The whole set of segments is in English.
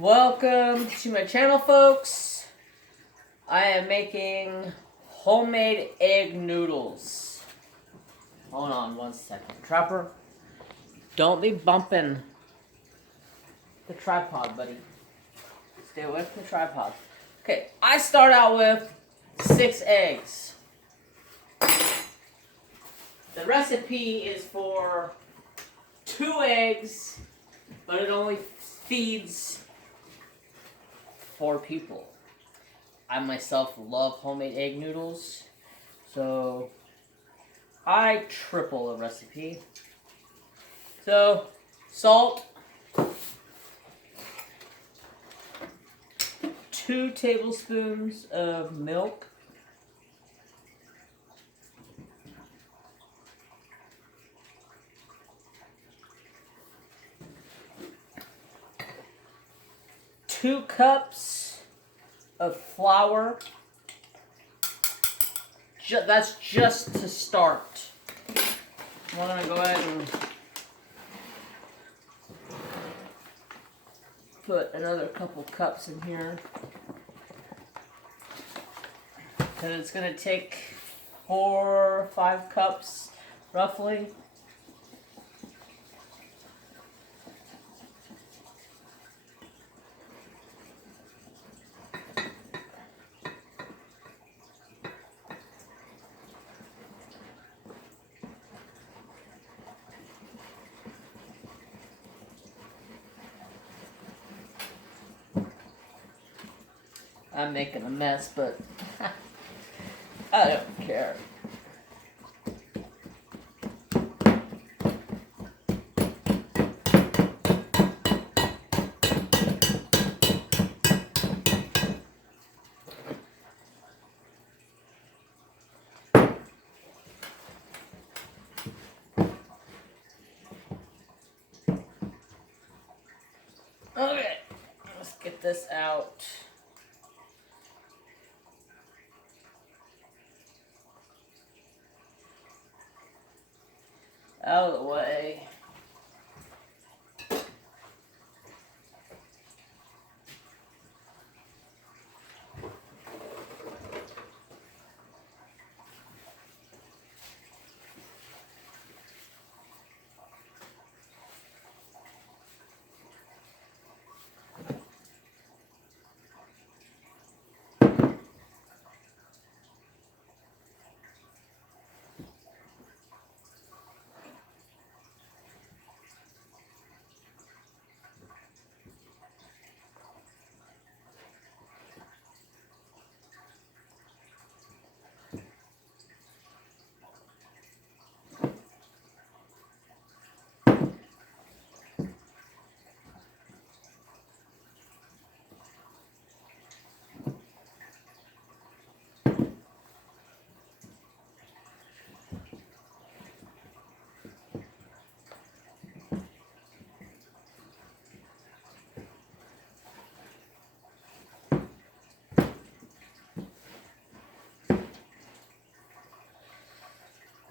Welcome to my channel, folks. I am making homemade egg noodles. Hold on one second. Trapper, don't be bumping the tripod, buddy. Stay away from the tripod. Okay, I start out with 6 eggs. The recipe is for 2 eggs, but it only feeds 4 people. I myself love homemade egg noodles, so I triple the recipe. So, salt, 2 tablespoons of milk, two cups of flour. That's just to start. I'm gonna go ahead and put another couple cups in here, because it's gonna take 4 or 5 cups roughly. I'm making a mess, but I don't care. Okay, let's get this out. Out of the way.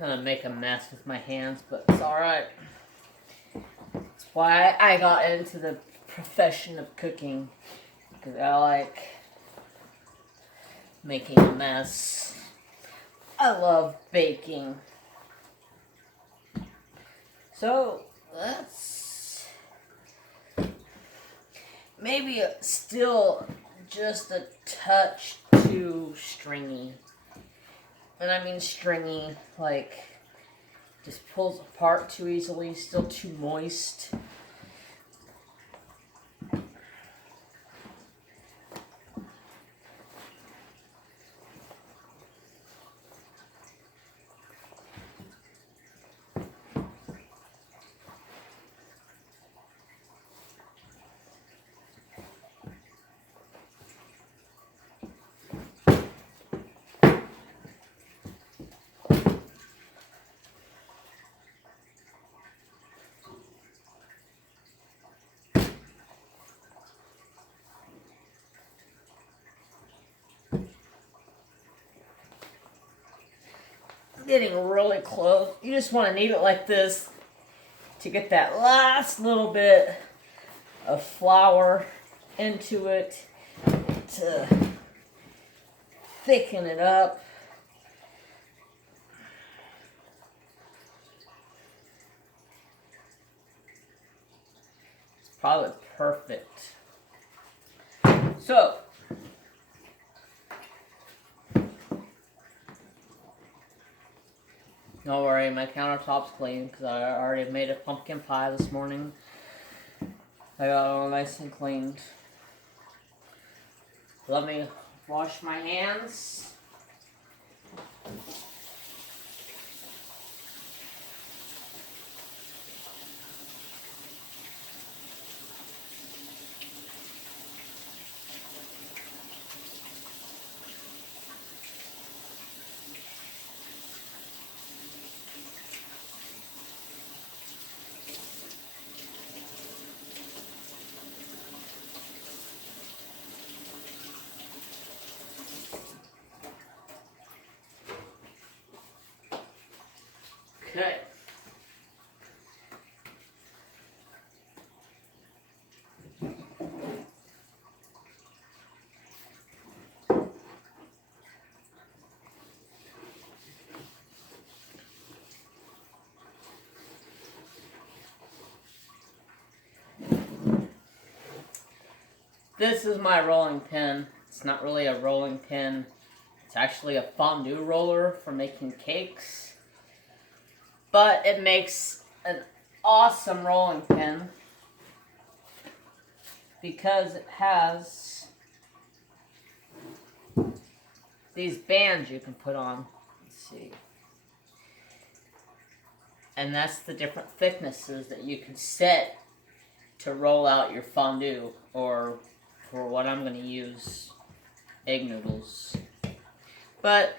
I'm gonna make a mess with my hands, but it's alright. That's why I got into the profession of cooking, because I like making a mess. I love baking. So, that's maybe still just a touch too stringy. And I mean stringy, like, just pulls apart too easily, still too moist. Getting really close. You just want to knead it like this to get that last little bit of flour into it to thicken it up. It's probably perfect. So, don't worry, my countertop's clean because I already made a pumpkin pie this morning. I got it all nice and cleaned. Let me wash my hands. Okay. This is my rolling pin. It's not really a rolling pin. It's actually a fondue roller for making cakes. But it makes an awesome rolling pin because it has these bands you can put on. Let's see. And that's the different thicknesses that you can set to roll out your fondue, or for what I'm going to use, egg noodles. But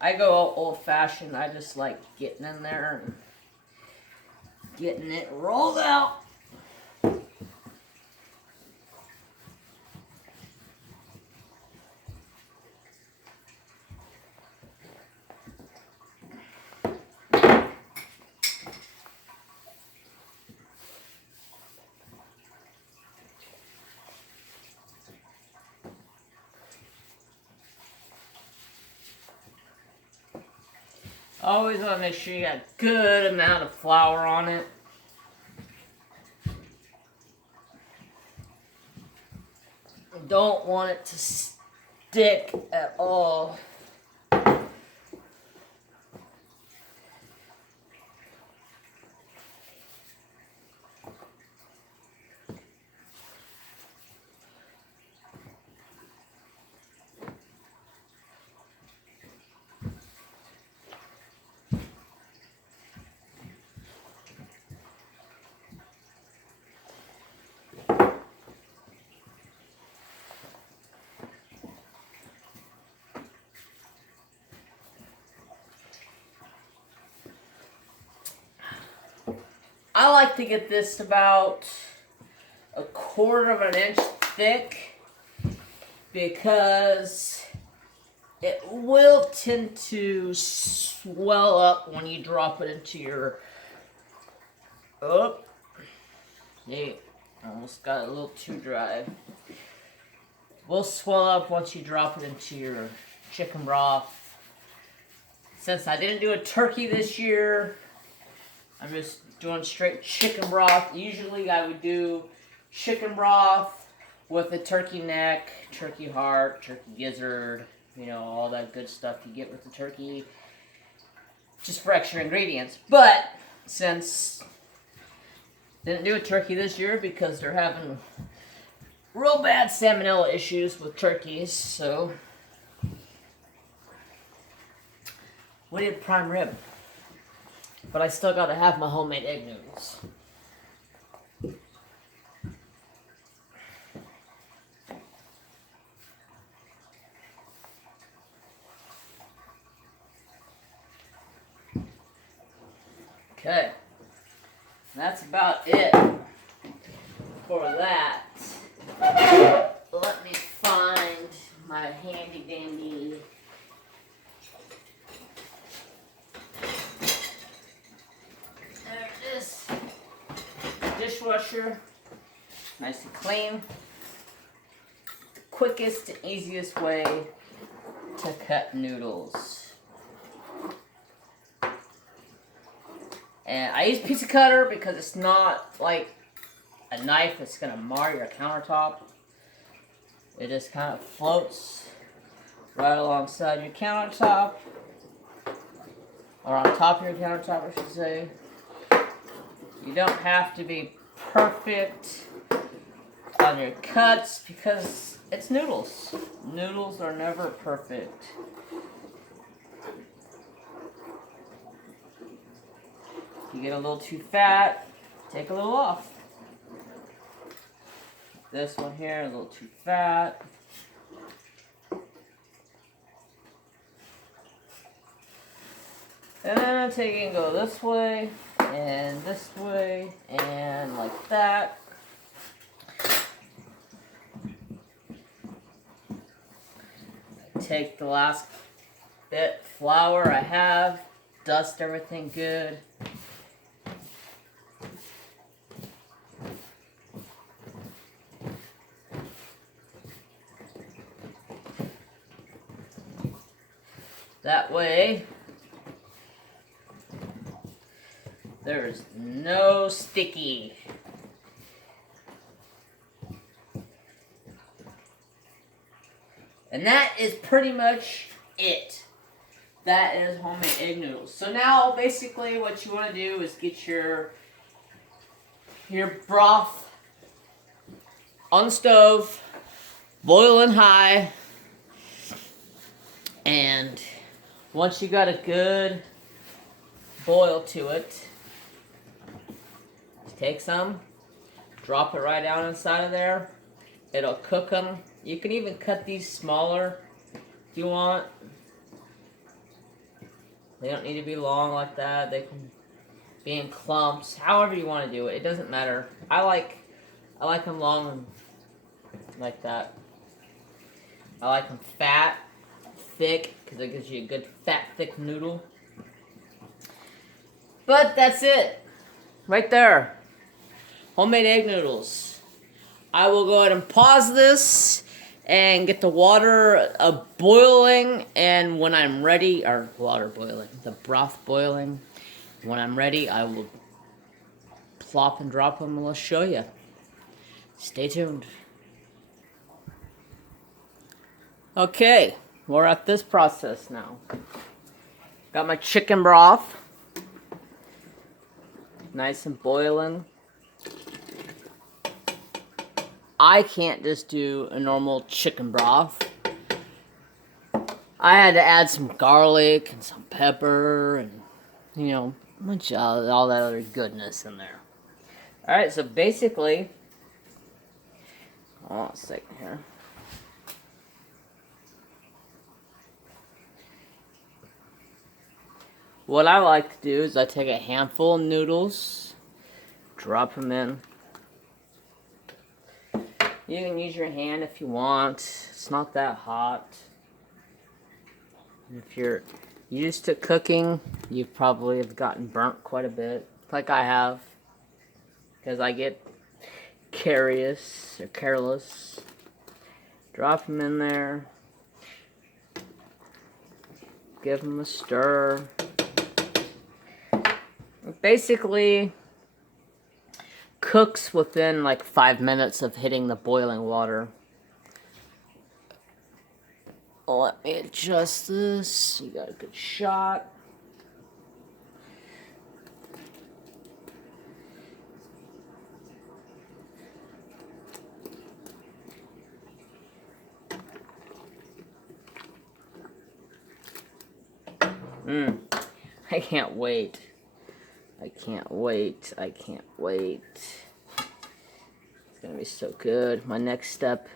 I go old-fashioned. I just like getting in there and getting it rolled out. Always want to make sure you got a good amount of flour on it. Don't want it to stick at all. I like to get this about 1/4 of an inch thick because it will tend to swell up when you drop it into your... Oh, see, almost got it a little too dry. Will swell up once you drop it into your chicken broth. Since I didn't do a turkey this year, I'm just doing straight chicken broth. Usually I would do chicken broth with a turkey neck, turkey heart, turkey gizzard, you know, all that good stuff you get with the turkey, just for extra ingredients. But since didn't do a turkey this year because they're having real bad salmonella issues with turkeys, so we did prime rib. But I still gotta have my homemade egg noodles. Okay. That's about it for that. Let me find my handy dandy dishwasher. Nice and clean. The quickest and easiest way to cut noodles. And I use a pizza cutter because it's not like a knife that's going to mar your countertop. It just kind of floats right alongside your countertop. Or on top of your countertop, I should say. You don't have to be perfect on your cuts because it's noodles. Noodles are never perfect. If you get a little too fat, take a little off. This one here, a little too fat. And then I'm taking and go this way, and like that. Take the last bit flour I have, dust everything good. That way, there's no sticky. And that is pretty much it. That is homemade egg noodles. So now, basically, what you want to do is get your broth on the stove, boiling high, and once you got a good boil to it, take some, drop it right down inside of there. It'll cook them. You can even cut these smaller if you want. They don't need to be long like that. They can be in clumps. However you want to do it. It doesn't matter. I like them long like that. I like them fat, thick, because it gives you a good fat, thick noodle. But that's it. Right there. Homemade egg noodles. I will go ahead and pause this and get the water boiling, and when I'm ready, or water boiling, the broth boiling, when I'm ready, I will plop and drop them and I'll show you. Stay tuned. Okay, we're at this process now. Got my chicken broth. Nice and boiling. I can't just do a normal chicken broth. I had to add some garlic and some pepper and, you know, all that other goodness in there. Alright, so basically, hold on a second here. What I like to do is I take a handful of noodles, drop them in. You can use your hand if you want. It's not that hot. If you're used to cooking, you probably have gotten burnt quite a bit, like I have, because I get careless. Drop them in there. Give them a stir. Basically, cooks within like 5 minutes of hitting the boiling water. Let me adjust this. You got a good shot. I can't wait. I can't wait. It's gonna be so good. My next step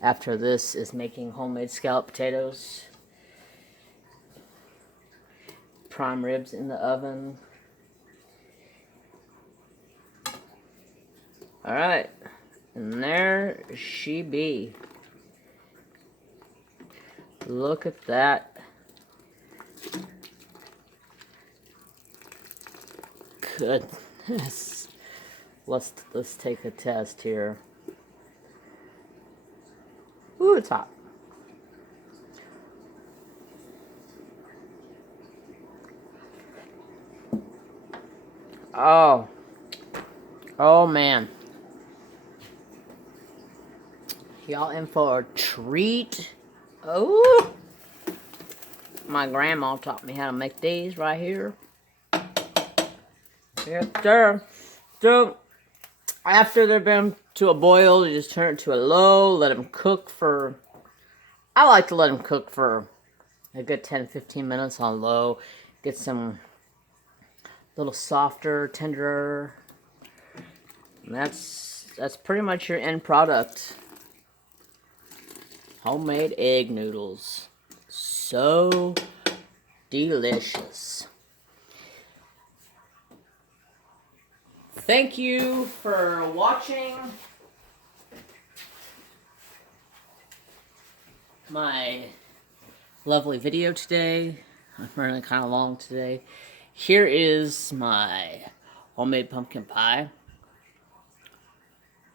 after this is making homemade scalloped potatoes. Prime ribs in the oven. Alright. And there she be. Look at that. Goodness. Let's take a test here. Ooh, it's hot. Oh. Oh, man. Y'all in for a treat. Oh. My grandma taught me how to make these right here. Yes, sir. So, after they've been to a boil, you just turn it to a low, let them cook for... I like to let them cook for a good 10-15 minutes on low. Get some little softer, tenderer. And that's pretty much your end product. Homemade egg noodles. So delicious. Thank you for watching my lovely video today. I'm running kind of long today. Here is my homemade pumpkin pie.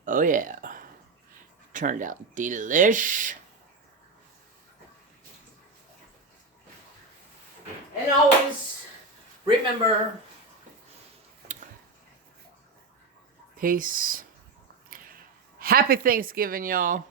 Oh yeah. Turned out delish. And always remember, peace. Happy Thanksgiving, y'all.